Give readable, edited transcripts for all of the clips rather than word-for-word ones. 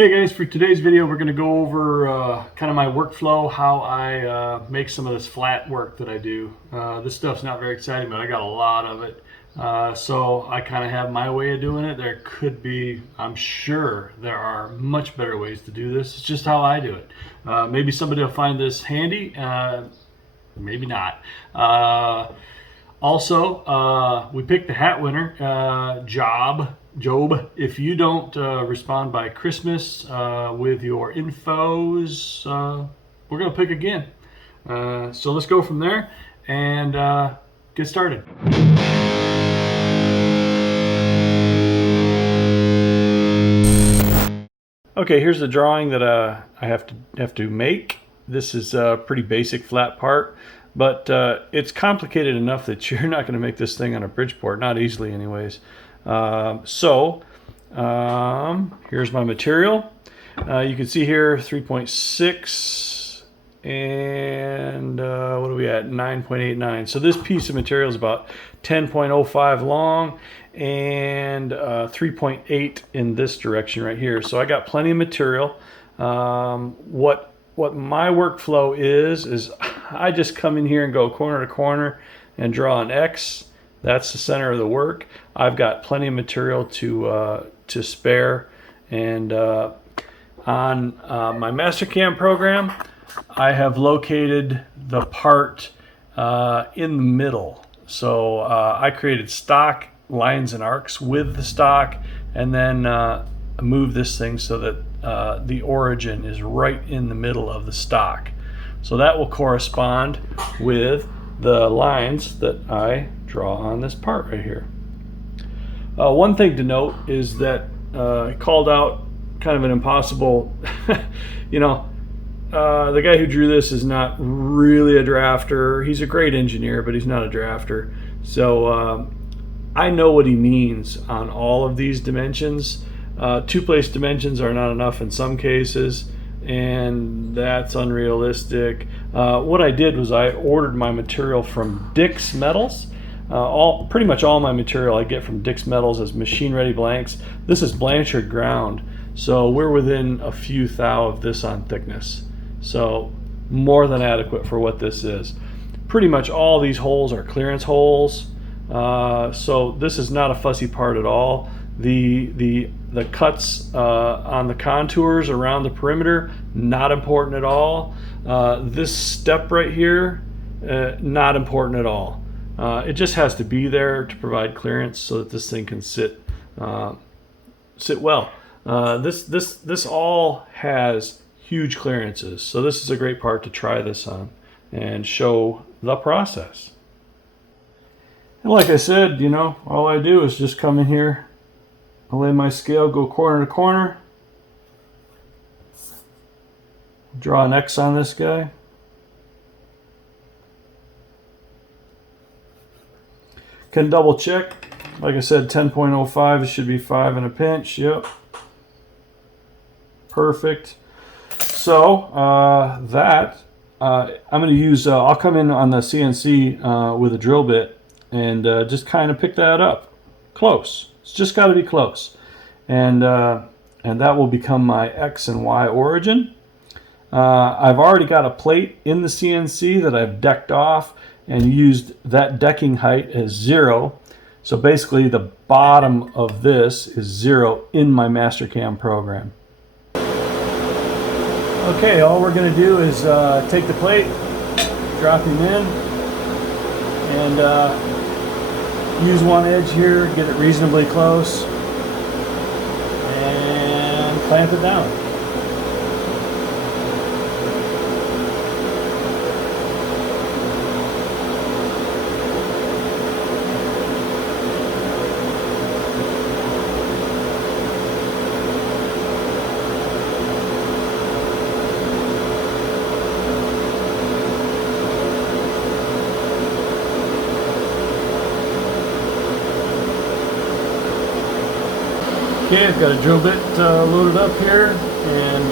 Okay guys, for today's video we're going to go over kind of my workflow, how I make some of this flat work that I do. This stuff's not very exciting, but I got a lot of it. So I kind of have my way of doing it. There could be, I'm sure there are much better ways to do this. It's just how I do it. Maybe somebody will find this handy, maybe not. Also, we picked the hat winner, Job. If you don't respond by Christmas with your infos, we're going to pick again. So let's go from there and get started. Okay, here's the drawing that I have to make. This is a pretty basic flat part, but it's complicated enough that you're not going to make this thing on a Bridgeport, not easily anyways. Here's my material. You can see here 3.6 and what are we at, 9.89. So this piece of material is about 10.05 long and 3.8 in this direction right here. So I got plenty of material. What my workflow is I just come in here and go corner to corner and draw an X. That's the center of the work. I've got plenty of material to spare, and on my Mastercam program, I have located the part in the middle. So I created stock lines and arcs with the stock, and then move this thing so that the origin is right in the middle of the stock. So that will correspond with the lines that I draw on this part right here. One thing to note is that I called out kind of an impossible, the guy who drew this is not really a drafter. He's a great engineer, but he's not a drafter. So I know what he means on all of these dimensions. Two-place dimensions are not enough in some cases, and that's unrealistic. What I did was I ordered my material from Dick's Metals. Pretty much all my material I get from Dick's Metals as machine-ready blanks. This is Blanchard ground, so we're within a few thou of this on thickness. So more than adequate for what this is. Pretty much all these holes are clearance holes, so this is not a fussy part at all. The cuts on the contours around the perimeter, not important at all. This step right here, not important at all. It just has to be there to provide clearance so that this thing can sit well. This all has huge clearances, so this is a great part to try this on and show the process. And like I said, all I do is just come in here, I lay my scale, go corner to corner, draw an X on this guy. Can double check. Like I said, 10.05, it should be 5 in a pinch. Yep. Perfect. So I'm going to use, I'll come in on the CNC with a drill bit and just kind of pick that up. Close. It's just got to be close. And that will become my X and Y origin. I've already got a plate in the CNC that I've decked off and used that decking height as 0. So basically the bottom of this is 0 in my Mastercam program. Okay, all we're going to do is take the plate, drop him in, and use one edge here, get it reasonably close, and clamp it down. Okay, I've got a drill bit loaded up here, and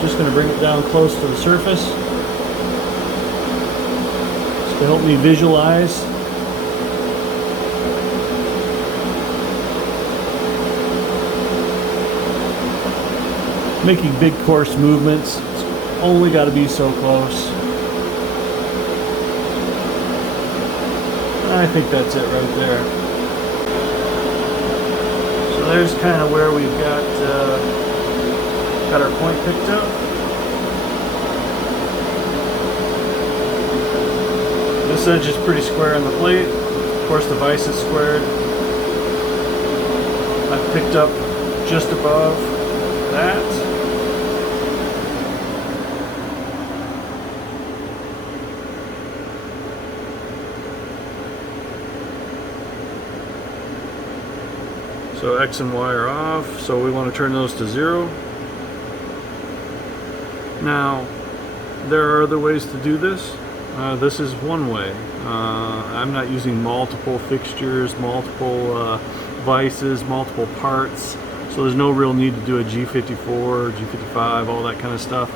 just going to bring it down close to the surface just to help me visualize. making big coarse movements. It's only got to be so close. I think that's it right there. So there's kind of where we've got our point picked up. This edge is pretty square on the plate. Of course the vise is squared. I've picked up just above that. So X and Y are off, so we want to turn those to 0. Now, there are other ways to do this. This is one way. I'm not using multiple fixtures, multiple vices, multiple parts, so there's no real need to do a G54, G55, all that kind of stuff.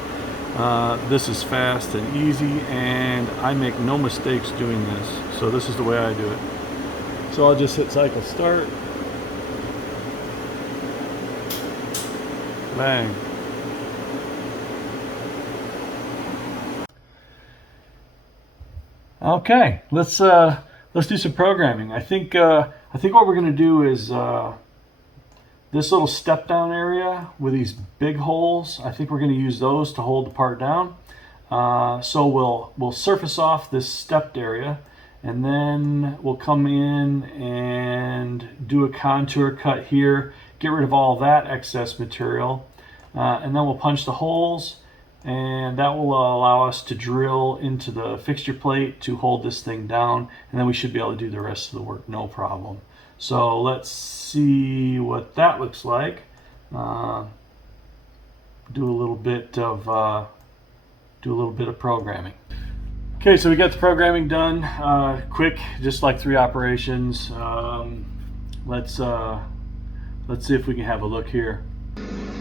This is fast and easy, and I make no mistakes doing this, so this is the way I do it. So I'll just hit cycle start. Bang. Okay, let's do some programming. I think what we're going to do is this little step down area with these big holes. I think we're going to use those to hold the part down. So we'll surface off this stepped area, and then we'll come in and do a contour cut here, get rid of all that excess material, and then we'll punch the holes, and that will allow us to drill into the fixture plate to hold this thing down, and then we should be able to do the rest of the work no problem. So let's see what that looks like. Do a little bit of programming. Okay, so we got the programming done. Quick, just like 3 operations. Let's see if we can have a look here.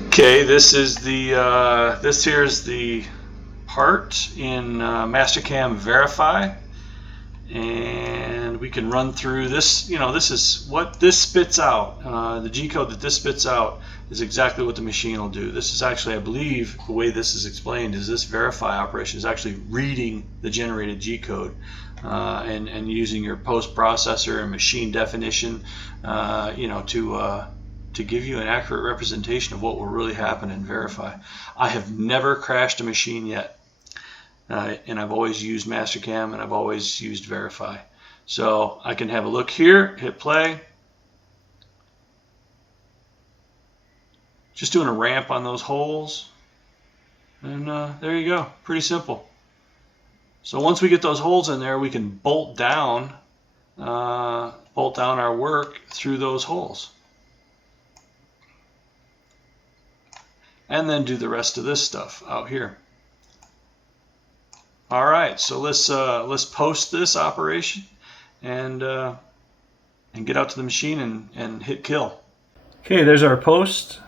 Okay, this is the this here is the part in Mastercam Verify, and we can run through this. You know, this is what this spits out. The G code that this spits out is exactly what the machine will do. This is actually, I believe, the way this is explained is this verify operation is actually reading the generated G code and using your post processor and machine definition, you know, to give you an accurate representation of what will really happen in Verify. I have never crashed a machine yet, and I've always used Mastercam and I've always used Verify. So I can have a look here, hit play. Just doing a ramp on those holes, and there you go, pretty simple. So once we get those holes in there, we can bolt down our work through those holes. And then do the rest of this stuff out here. All right, so let's post this operation and get out to the machine and hit kill. Okay, there's our post.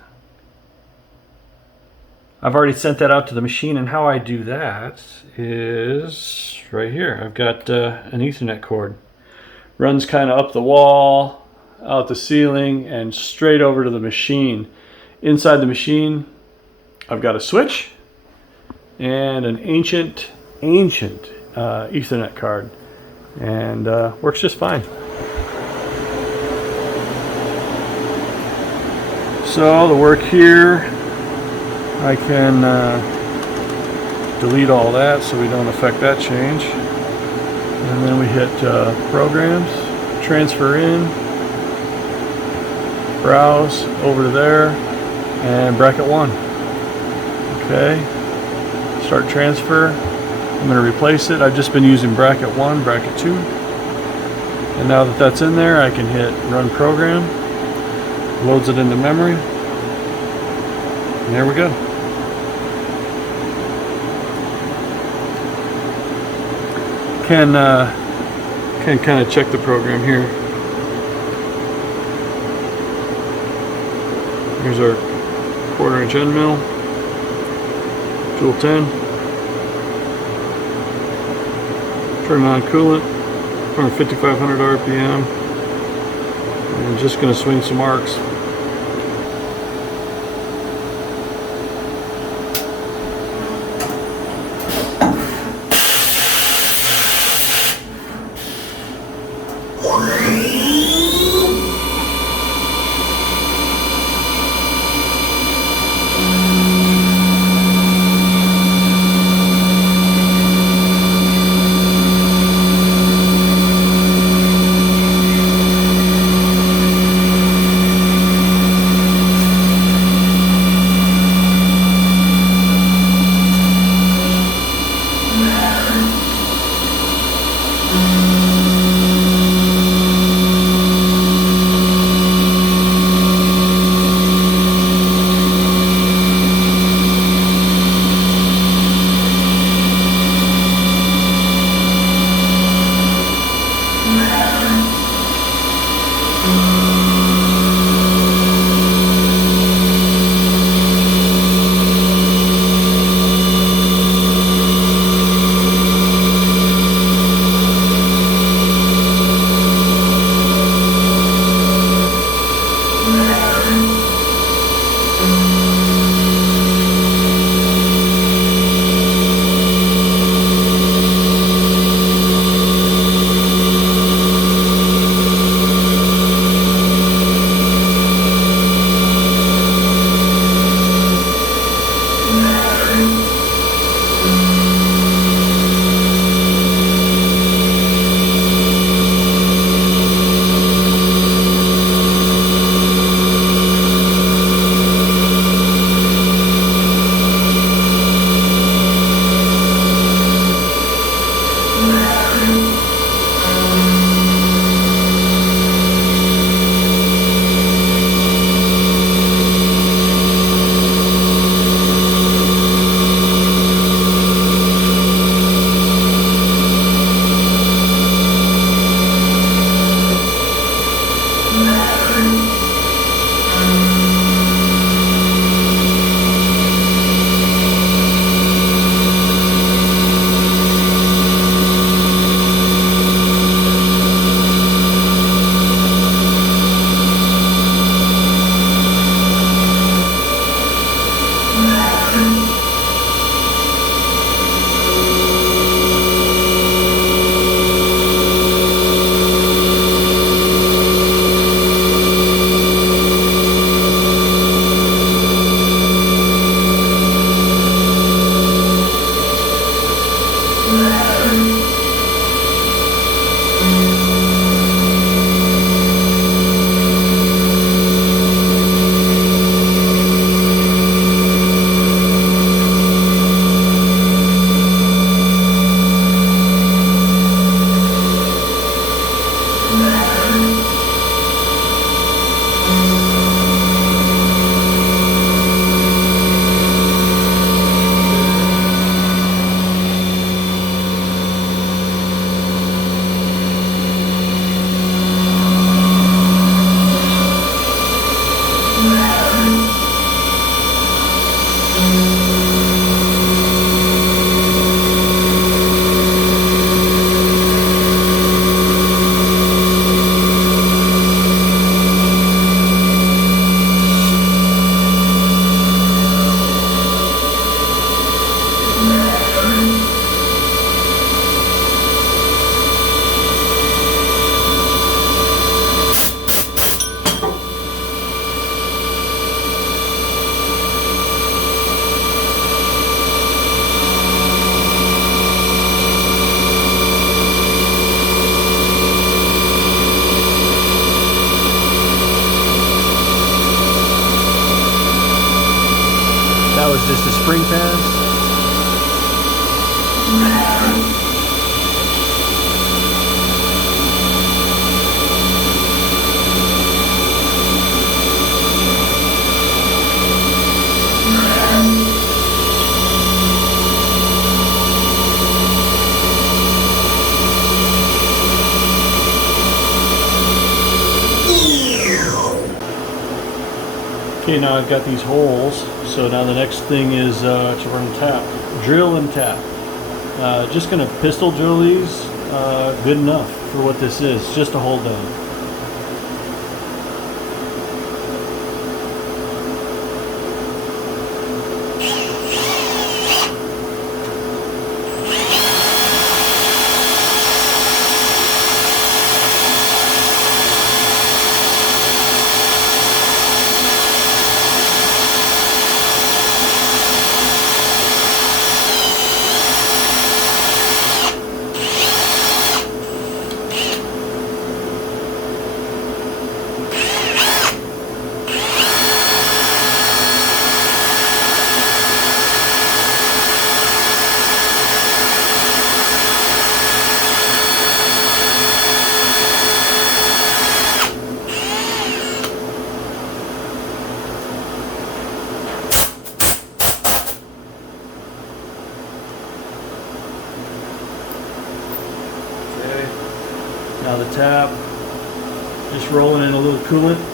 I've already sent that out to the machine, and how I do that is right here. I've got an Ethernet cord. Runs kind of up the wall, out the ceiling, and straight over to the machine. Inside the machine, I've got a switch and an ancient Ethernet card, and works just fine. So the work here, I can delete all that so we don't affect that change, and then we hit programs, transfer in, browse over to there, and bracket 1. Okay, start transfer. I'm going to replace it. I've just been using bracket 1, bracket 2. And now that that's in there, I can hit run program. Loads it into memory. And there we go. Can kind of check the program here. Here's our 1/4 inch end mill. Joule 10. Turn on coolant. Running 5,500 RPM. And just going to swing some arcs. That was just a spring pass. Okay, now I've got these holes, so now the next thing is to run tap. Drill and tap. Just going to pistol drill these, good enough for what this is, just a hold down. Now the tap, just rolling in a little coolant.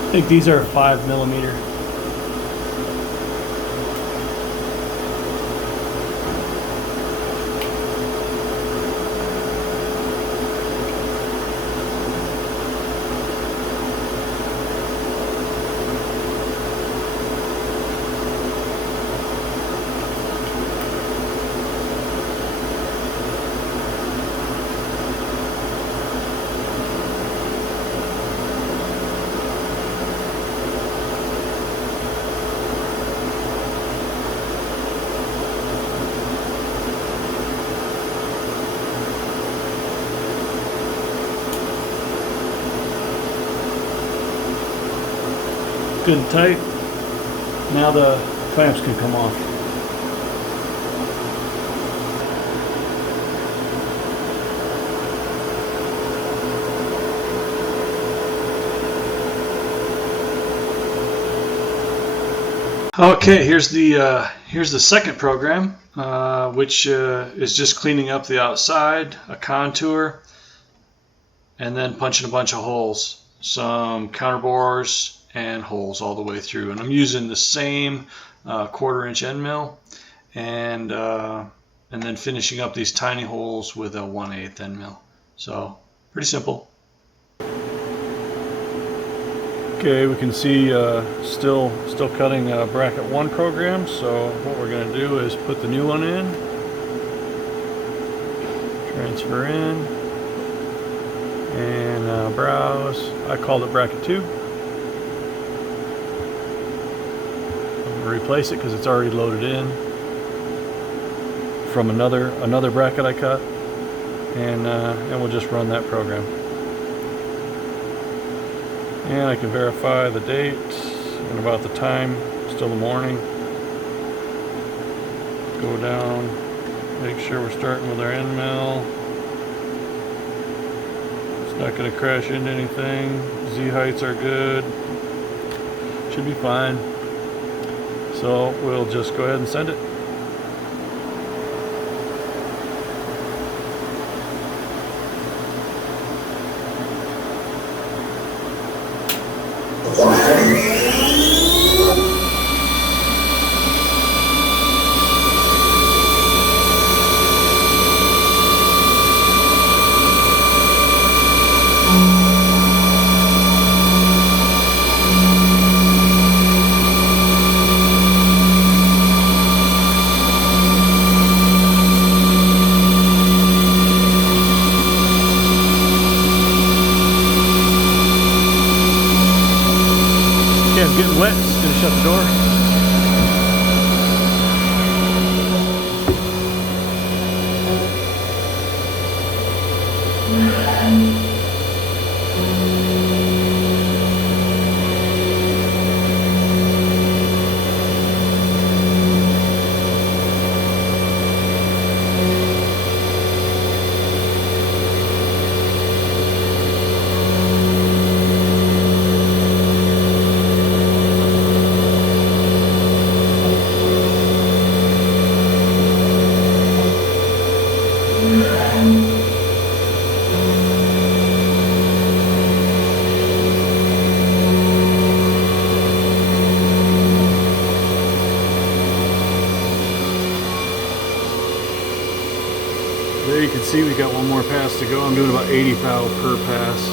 I think these are 5mm. Good and tight. Now the clamps can come off. Okay, here's the second program, which is just cleaning up the outside, a contour, and then punching a bunch of holes, some counter bores and holes all the way through. And I'm using the same 1/4" end mill, and then finishing up these tiny holes with a 1/8" end mill. So pretty simple. Okay, we can see still cutting bracket 1 program. So what we're going to do is put the new one in, transfer in, and browse. I called it bracket 2. Replace it because it's already loaded in from another bracket I cut, and we'll just run that program. And I can verify the date and about the time, still the morning. Go down, make sure we're starting with our end mill. It's not going to crash into anything. Z heights are good. Should be fine. So we'll just go ahead and send it. getting wet. Just gonna shut the door. There you can see we got one more pass to go. I'm doing about 80 thou per pass.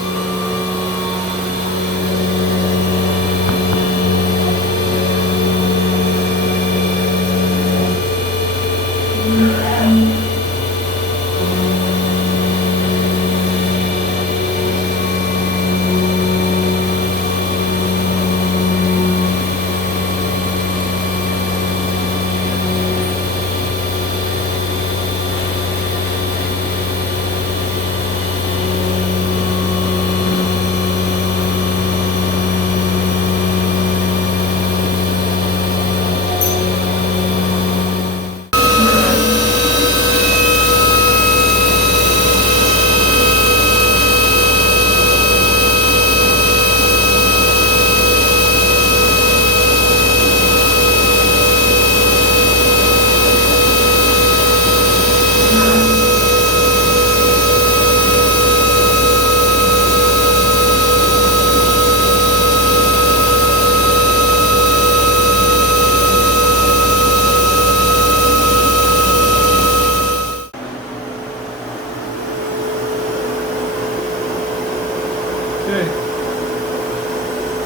Okay,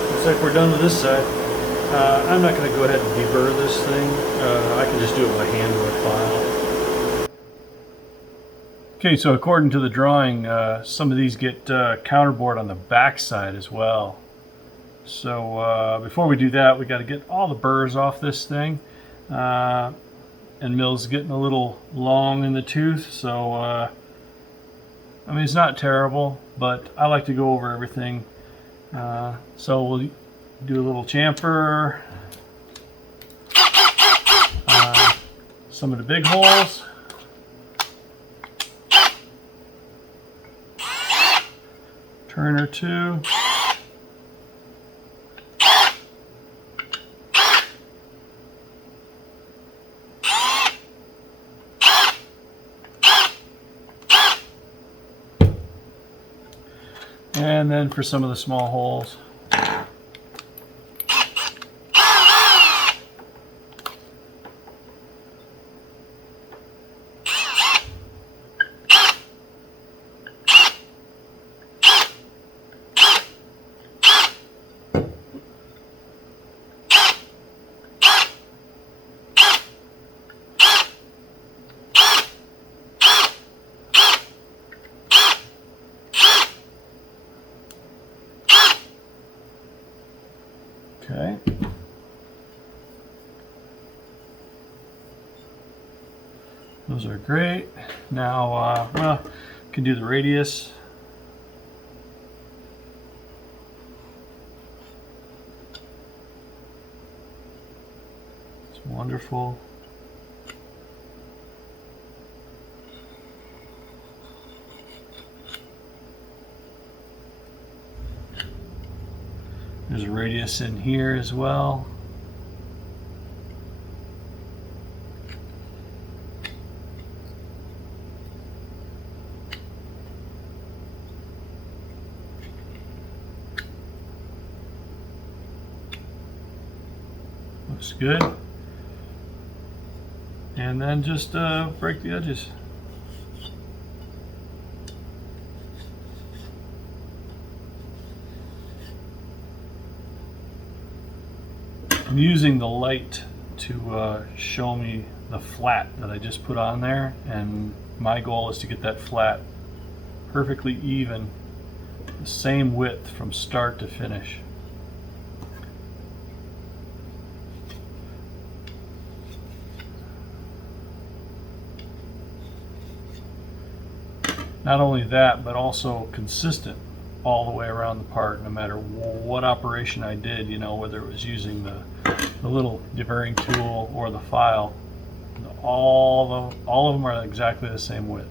looks like we're done with this side. I'm not going to go ahead and deburr this thing. I can just do it by hand with a file. Okay, so according to the drawing, some of these get counterbored on the back side as well. So before we do that, we got to get all the burrs off this thing. And mill's getting a little long in the tooth, so I mean, it's not terrible, but I like to go over everything. So we'll do a little chamfer, some of the big holes, turn or two, and then for some of the small holes. Okay. Those are great. Now, well, can do the radius. It's wonderful. There's a radius in here as well. Looks good. And then just break the edges. I'm using the light to show me the flat that I just put on there, and my goal is to get that flat perfectly even, the same width from start to finish. Not only that, but also consistent all the way around the part, no matter what operation I did, you know, whether it was using the little deburring tool or the file. All of them are exactly the same width.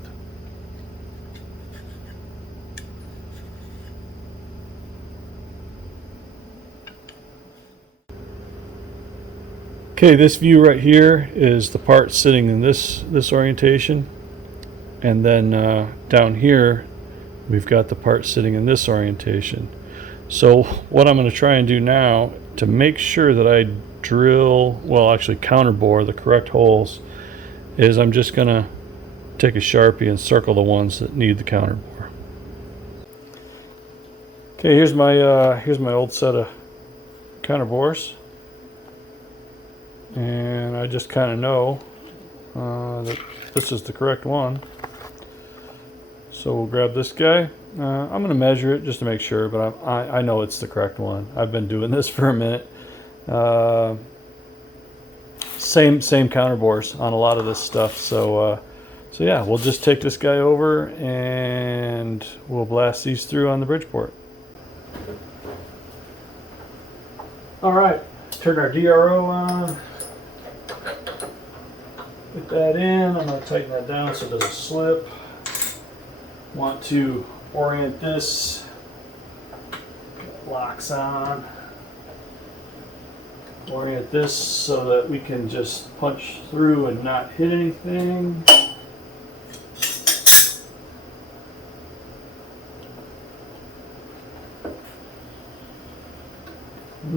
Okay, this view right here is the part sitting in this orientation, and then down here we've got the part sitting in this orientation. So what I'm going to try and do now to make sure that I drill, well, actually counterbore the correct holes, is I'm just going to take a Sharpie and circle the ones that need the counterbore. Okay, here's my old set of counterbores. And I just kind of know that this is the correct one. So we'll grab this guy. I'm going to measure it just to make sure, but I know it's the correct one. I've been doing this for a minute. Same counterbores on a lot of this stuff. So yeah, we'll just take this guy over and we'll blast these through on the Bridgeport. All right, turn our DRO on. Put that in. I'm going to tighten that down so it doesn't slip. Want to orient this. Locks on. Orient this so that we can just punch through and not hit anything.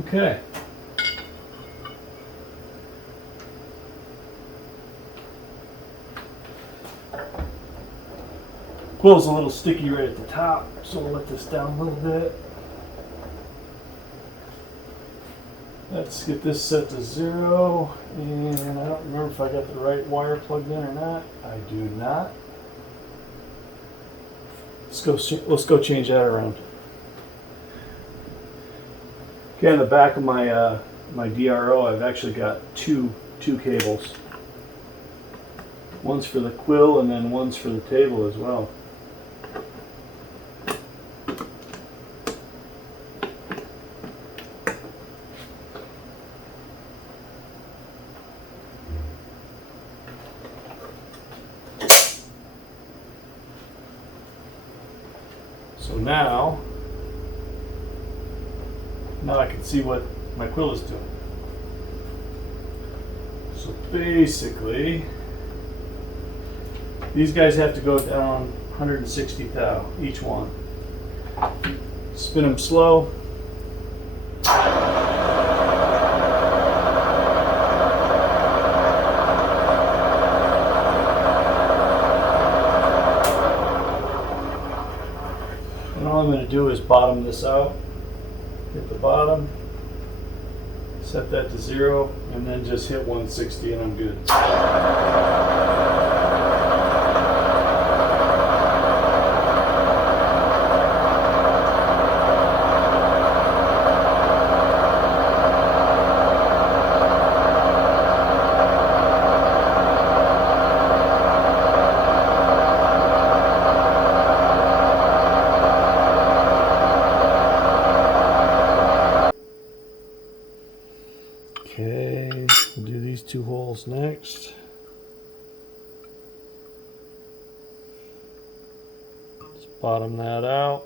Okay. Quill's a little sticky right at the top, so we'll let this down a little bit. Let's get this set to 0, and I don't remember if I got the right wire plugged in or not. I do not. Let's go change that around. Okay, on the back of my my DRO, I've actually got two cables. One's for the quill, and then one's for the table as well. So now I can see what my quill is doing. So basically, these guys have to go down 160 thou each one. Spin them slow. And all I'm going to do is bottom this out. Hit the bottom, set that to 0, and then just hit 160 and I'm good. Okay, we'll do these 2 holes next. Just bottom that out.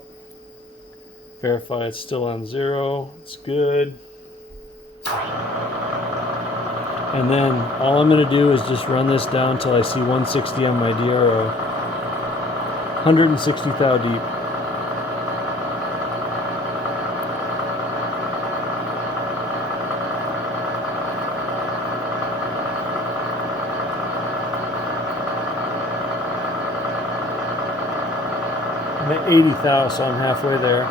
Verify it's still on 0. It's good. And then all I'm going to do is just run this down until I see 160 on my DRO. 160 thou deep. I'm at 80 thou, so I'm halfway there.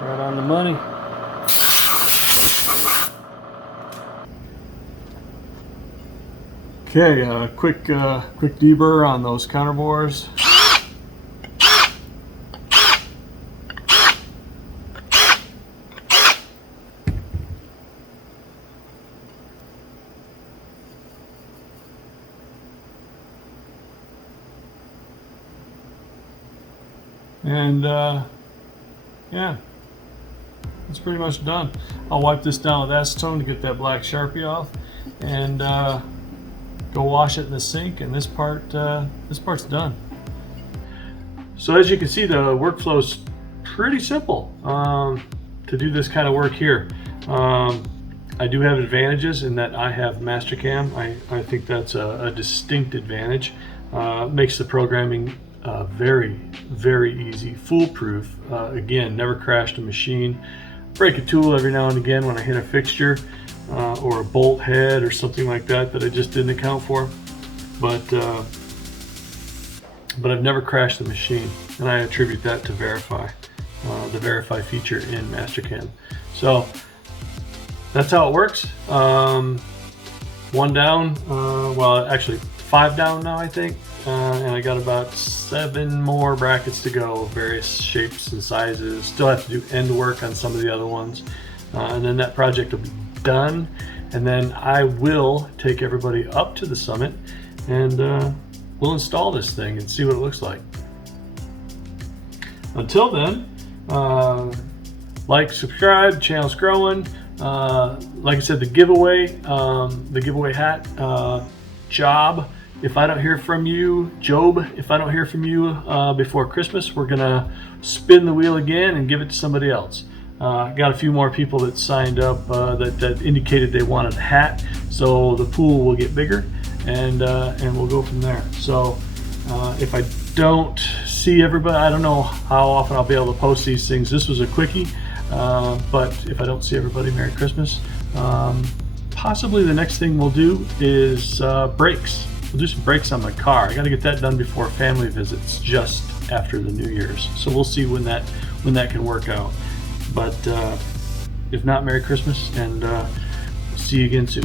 Right on the money. Okay, quick deburr on those counter bores. And yeah, it's pretty much done. I'll wipe this down with acetone to get that black Sharpie off, and go wash it in the sink. And this part's done. So as you can see, the workflow's pretty simple to do this kind of work here. I do have advantages in that I have Mastercam. I think that's a distinct advantage. Makes the programming very, very easy, foolproof. Again, never crashed a machine. Break a tool every now and again when I hit a fixture or a bolt head or something like that I just didn't account for. But I've never crashed the machine, and I attribute that to Verify, the Verify feature in Mastercam. So that's how it works. One down, well, actually 5 down now, I think. And I got about 7 more brackets to go, various shapes and sizes. Still have to do end work on some of the other ones. And then that project will be done. And then I will take everybody up to the summit, and we'll install this thing and see what it looks like. Until then, like, subscribe, the channel's growing. Like I said, the giveaway hat job. If I don't hear from you, Job, if I don't hear from you before Christmas, we're gonna spin the wheel again and give it to somebody else. Got a few more people that signed up that indicated they wanted a hat, so the pool will get bigger, and we'll go from there. So if I don't see everybody, I don't know how often I'll be able to post these things. This was a quickie, but if I don't see everybody, Merry Christmas. Possibly the next thing we'll do is brakes. We'll do some brakes on my car. I got to get that done before family visits, just after the New Year's. So we'll see when that can work out. But if not, Merry Christmas, and see you again soon.